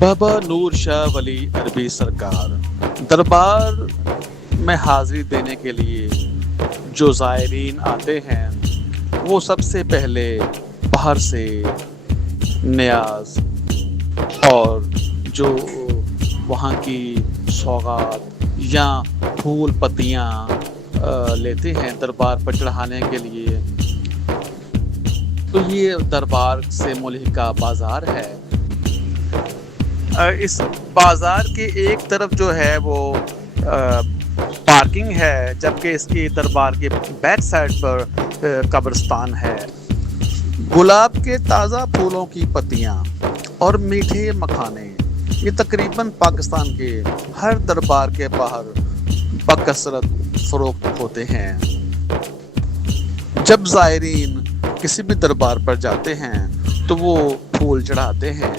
बाबा नूर शाह वली अरबी सरकार दरबार में हाजिरी देने के लिए जो ज़ायरीन आते हैं वो सबसे पहले बाहर से नियाज और जो वहाँ की सौगात या फूल पत्तियाँ लेते हैं दरबार पर चढ़ाने के लिए। तो ये दरबार से मुल्हिका बाज़ार है। इस बाज़ार के एक तरफ जो है वो पार्किंग है, जबकि इसकी दरबार के बैक साइड पर कब्रिस्तान है। गुलाब के ताज़ा फूलों की पत्तियाँ और मीठे मखाने ये तकरीबन पाकिस्तान के हर दरबार के बाहर बकसरत फ़रोख्त होते हैं। जब ज़ायरीन किसी भी दरबार पर जाते हैं तो वो फूल चढ़ाते हैं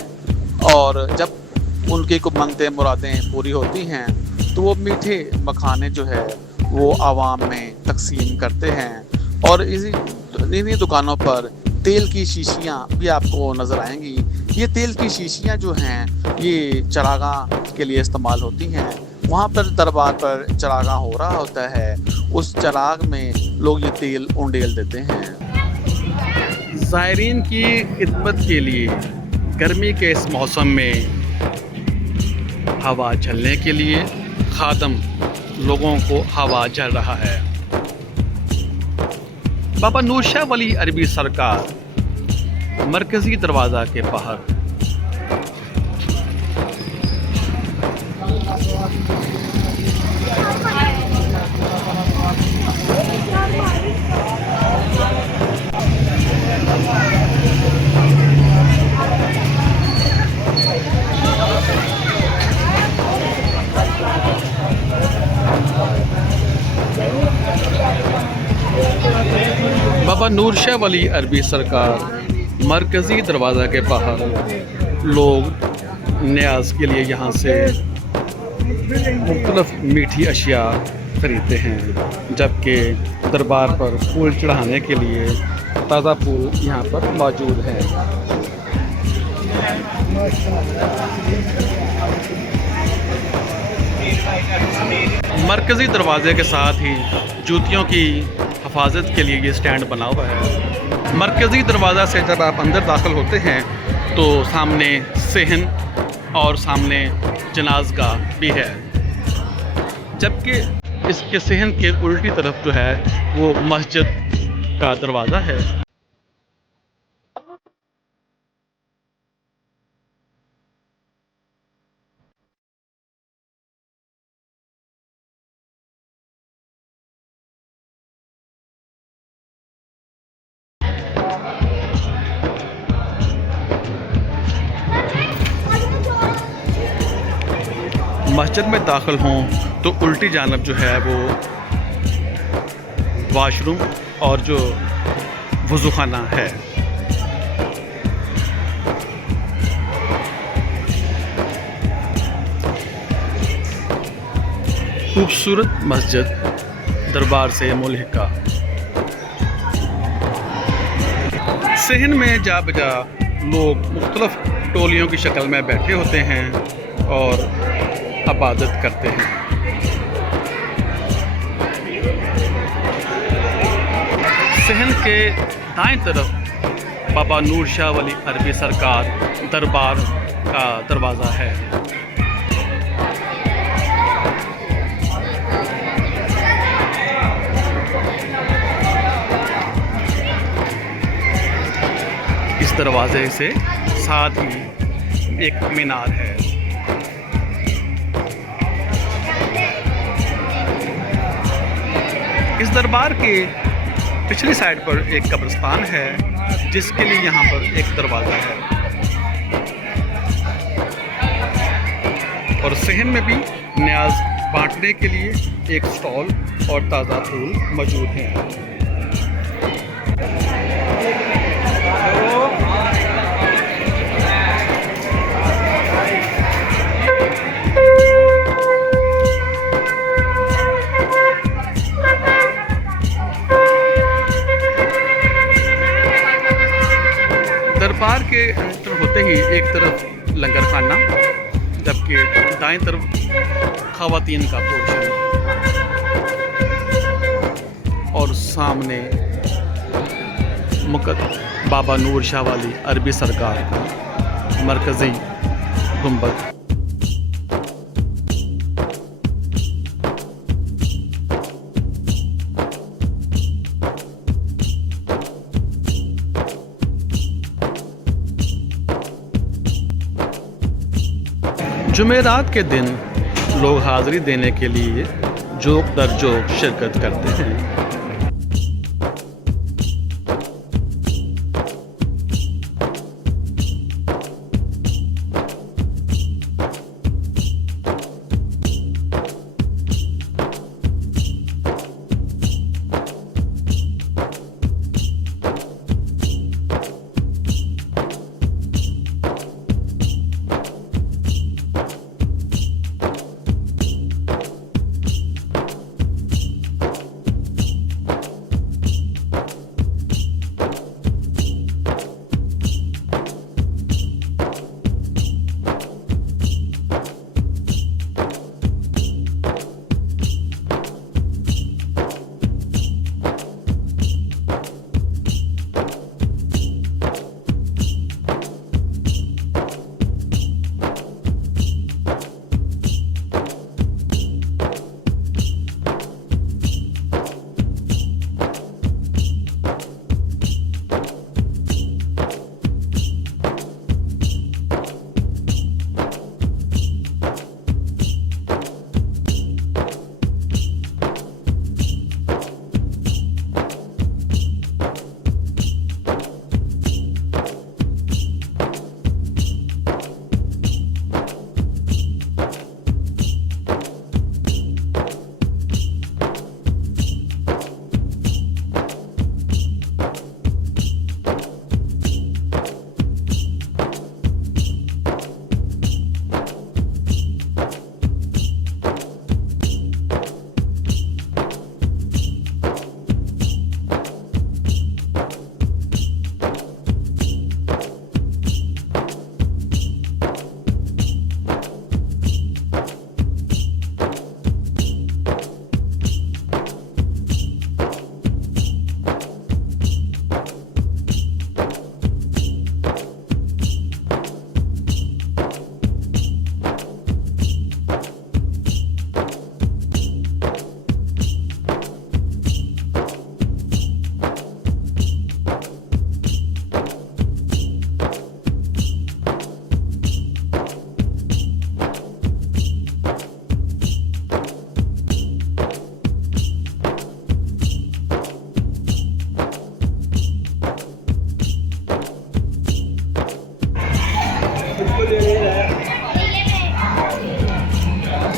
और जब उनकी को मनते मुरादें पूरी होती हैं तो वो मीठे मखाने जो है वो आवाम में तकसीम करते हैं। और इन्हीं दुकानों पर तेल की शीशियाँ भी आपको नज़र आएंगी। ये तेल की शीशियाँ जो हैं ये चरागाह के लिए इस्तेमाल होती हैं। वहाँ पर दरबार पर चरागाह हो रहा होता है, उस चराग में लोग ये तेल उंडेल देते हैं। ज़ायरीन की खिदमत के लिए गर्मी के इस मौसम में हवा झलने के लिए खादम लोगों को हवा झल रहा है। बाबा नूर शाह वली अरबी सरकार मरकज़ी दरवाज़ा के बाहर बाबा नूर शाह वली अरबी सरकार मरकज़ी दरवाज़ा के बाहर लोग न्याज के लिए यहाँ से मुख्तलिफ मीठी अशिया ख़रीदते हैं, जबकि दरबार पर फूल चढ़ाने के लिए ताज़ा फूल यहाँ पर मौजूद हैं। मरकज़ी दरवाज़े के साथ ही जूतियों की हिफाजत के लिए ये स्टैंड बना हुआ है। मरकज़ी दरवाज़ा से जब आप अंदर दाखिल होते हैं तो सामने सहन और सामने जनाज़गाह भी है, जबकि इसके सहन के उल्टी तरफ जो है वो मस्जिद का दरवाज़ा है। मस्जिद में दाखिल हों तो उल्टी जानब जो है वो वाशरूम और जो वज़ूखाना है। खूबसूरत मस्जिद दरबार से मुल्हिका। सहन में जा बजा लोग मुख्तलिफ टोलियों की शक्ल में बैठे होते हैं और इबादत करते हैं। सहन के दाएं तरफ बाबा नूर शाह वली अरबी सरकार दरबार का दरवाज़ा है। इस दरवाजे से साथ ही एक मीनार है। इस दरबार के पिछली साइड पर एक कब्रिस्तान है, जिसके लिए यहाँ पर एक दरवाज़ा है। और सहन में भी न्याज बांटने के लिए एक स्टॉल और ताज़ा फूल मौजूद हैं। दरबार के एंटर होते ही एक तरफ लंगर खाना, जबकि दाएं तरफ ख़वातीन का पोर्शन और सामने बाबा नूर शाह वाली अरबी सरकार का मरकज़ी गुंबद। जुमेरात के दिन लोग हाज़िरी देने के लिए जोक दर जोक शिरकत करते हैं।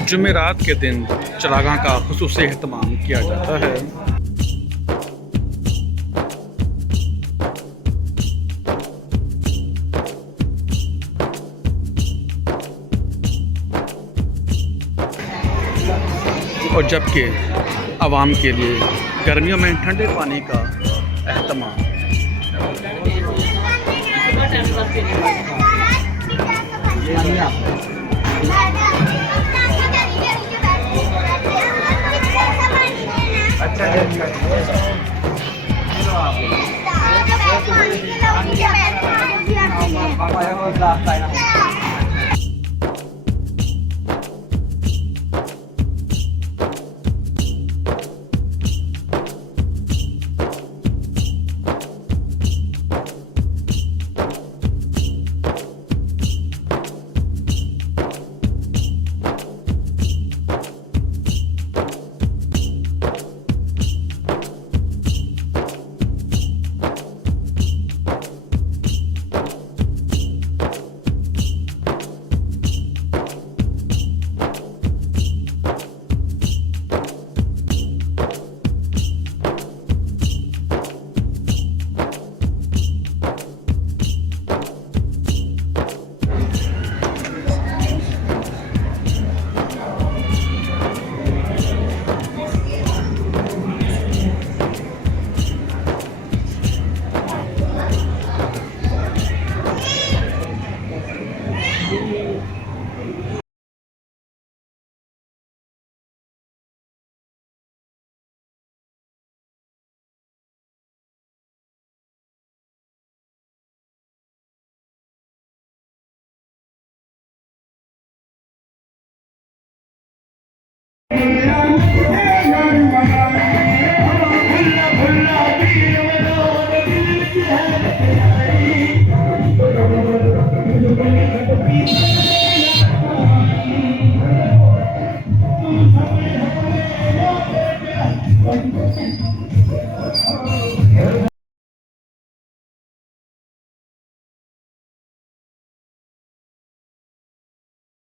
जुमेरात के दिन चरागाह का खुसूसी एहतमाम किया जाता है। और जबकि आवाम के लिए गर्मियों में ठंडे पानी का एहतमाम।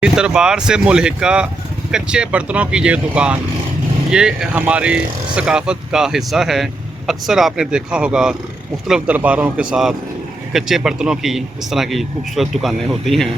दरबार से मुल्हिका कच्चे बर्तनों की ये दुकान, ये हमारी सकाफ़त का हिस्सा है। अक्सर आपने देखा होगा मुख्तलिफ़ दरबारों के साथ कच्चे बर्तनों की इस तरह की खूबसूरत दुकानें होती हैं।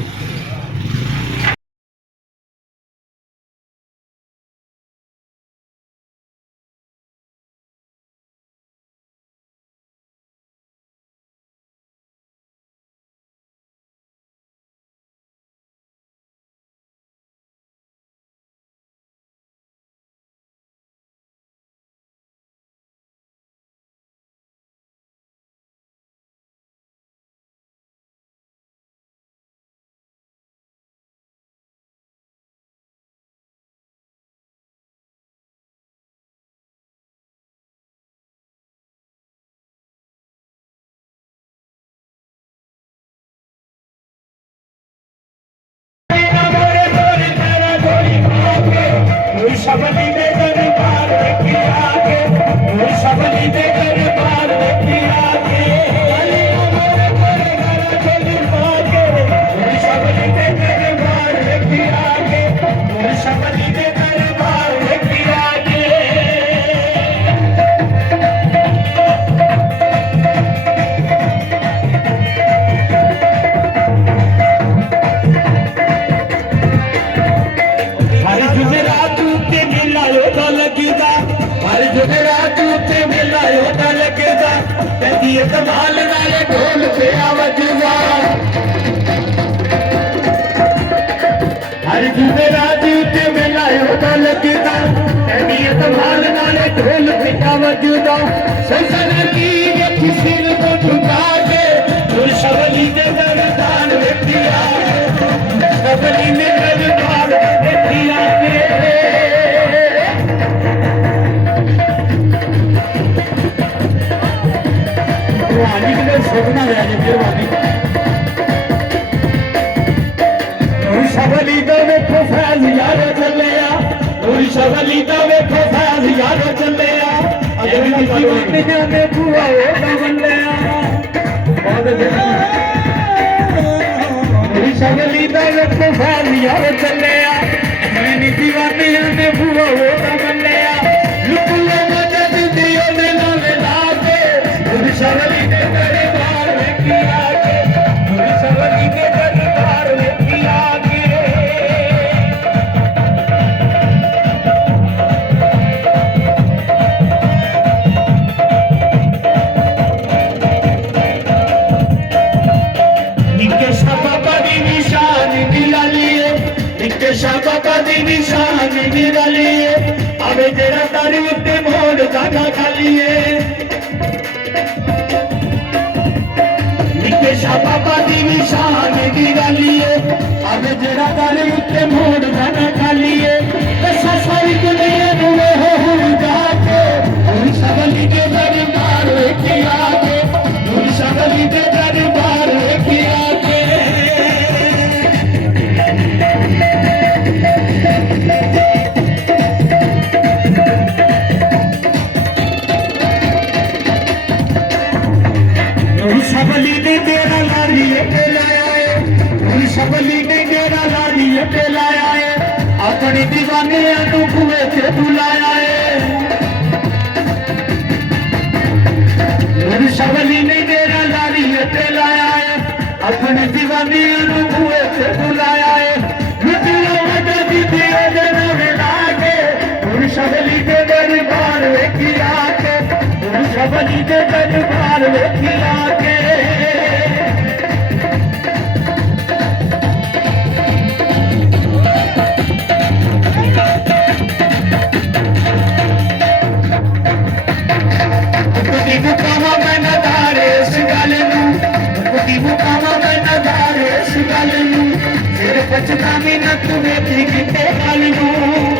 ਦੀ ਮੁਕਾਵਾਂ ਮੈਂ ਨਜ਼ਾਰੇ ਇਸ ਗੱਲ ਨੂੰ ਫਿਰ ਪਛਤਾਵੀਂ ਨਾ ਤੂੰ ਵੇਖੀ ਕਿਤੇ ਗੱਲ ਨੂੰ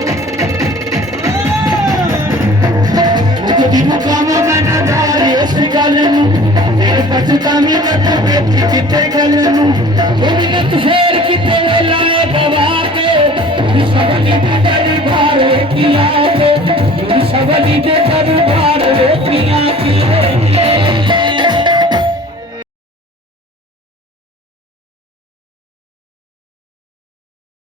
ਦੀ ਮੁਕਾਵਾਂ ਮੈਂ ਨਜ਼ਾਰੇ ਇਸ ਗੱਲ ਨੂੰ ਫਿਰ ਪਛਤਾਵੀਂ ਨਾ ਤੂੰ ਵੇਖੀ ਕਿਤੇ ਗੱਲ ਨੂੰ ਉਹ ਵੀ ਫੇਰ ਕਿਤੇ ਲਾਏ ਬਵਾ ਕੇ ਸਭ ਦੀ